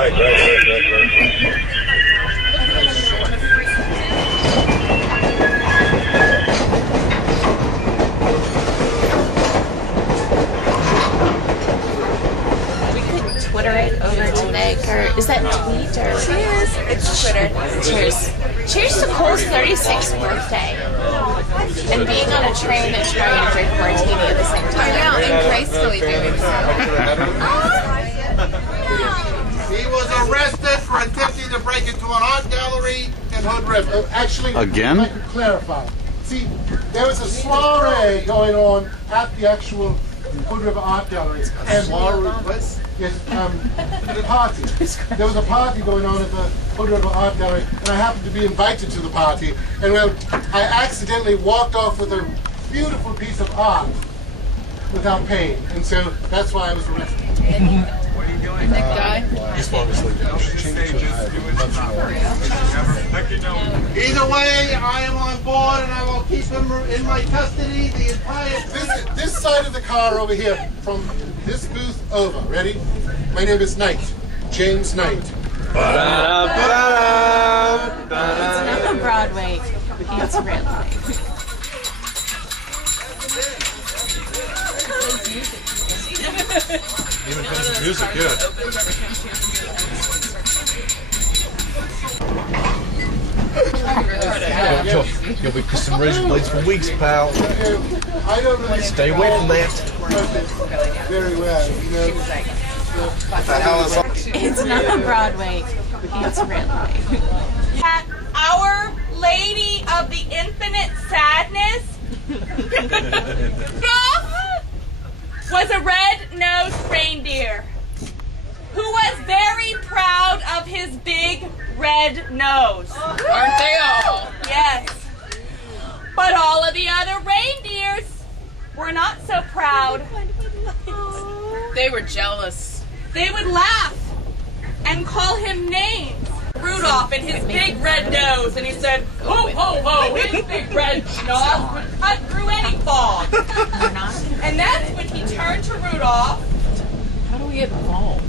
Twitter it over to Nick, or is that tweet or? Cheers! It's Twitter. Cheers! Cheers to Cole's 36th birthday, and being on a train and trying to drink martini at the same time. I know, and gracefully doing so. He was arrested for attempting to break into an art gallery in Hood River. Actually, again? I can clarify. See, there was a soiree going on at the actual Hood River Art Gallery. And yes, a party. There was a party going on at the Hood River Art Gallery, and I happened to be invited to the party. And well, I accidentally walked off with a beautiful piece of art without paying, and so that's why I was arrested. What are you doing? That guy? He's falling asleep. Either way, I am on board and I will keep him in my custody the entire... This side of the car over here, from this booth over. Ready? My name is Knight. James Knight. It's not Broadway. It's real life. Even finishing music, yeah. You'll be kissing razor blades for weeks, pal. I don't really Stay away from that. very well, you know. What the hell is It's not Broadway. It's real life. At Our Lady of the Infinite Sadness was a red-nosed reindeer who was very proud of his big red nose. Aren't they all? Yes. But all of the other reindeers were not so proud. They were jealous. They would laugh and call him names. Rudolph and his big red nose, and he said, ho, ho, ho, his big red nose would cut through any fog. And that's when he turned to Rudolph. How do we get involved?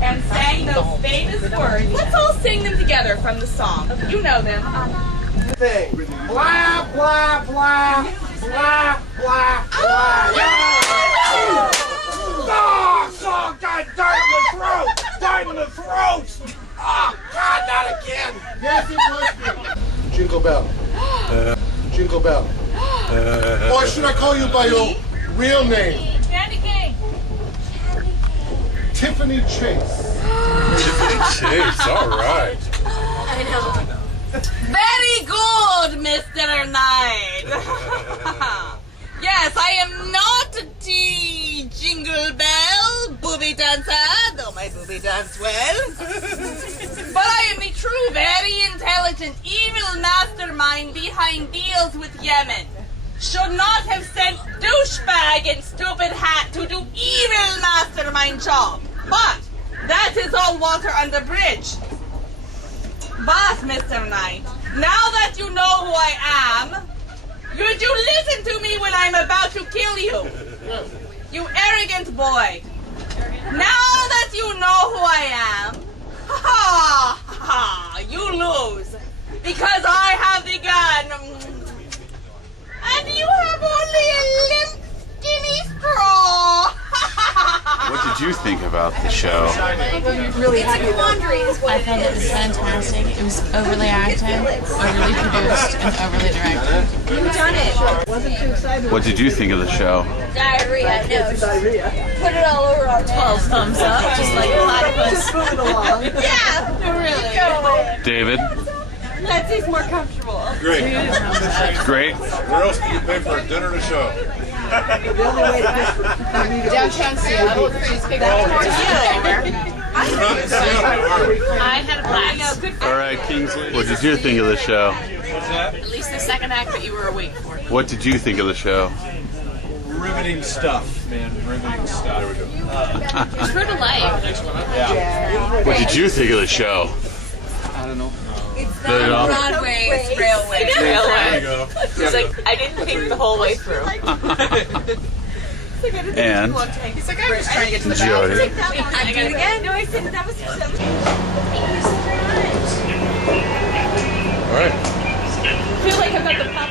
And sang those famous words. Let's all sing them together from the song. You know them. Thing. Blah, blah, blah, blah, blah, blah. Yeah! Oh, God, dirt in the throat! Dirt in the throat! Oh, God, not again! Yes, it was me. Jingle Bell. Jingle Bell. Or should I call you by your real name? Candy cane. Tiffany Chase. Chase, all right. I know. Very good, Mr. Knight. Yes, I am not the Jingle Bell booby dancer, though my booby dance well. But I am the true, very intelligent, evil mastermind behind deals with Yemen. Should not have sent douchebag and stupid hat to do evil mastermind job. But that is all water under bridge. But, Mr. Knight, now that you know who I am, would you listen to me when I'm about to kill you? You arrogant boy. Now that you know who I am, ha ha, you lose. Because I have the gun. And you have only a limp, skinny straw. What did you think about the show? Really happy. I thought it was fantastic. It was overly acted, overly produced, and overly directed. You've done it. What did you think of the show? Diarrhea, no. Put it all over our 12 thumbs up, just like platypus. Yeah, really. David? Let's see, more comfortable. Great. Great. Where else can you pay for a dinner and a show? Downtown Seattle. Cheesecake Factory. I had a blast. All right, Kingsley. What did you think of the show? At least the second act that you were awake for. What did you think of the show? Riveting stuff, man. Riveting stuff. True to life. Yeah. What did you think of the show? I don't know. It's There you not go. Broadway, it's Railway. There you go. It's like, I didn't think the whole way through. and He's like, I was trying to get to the Jody. I do it again. No, I said that was. All right. I feel like I've got the pop.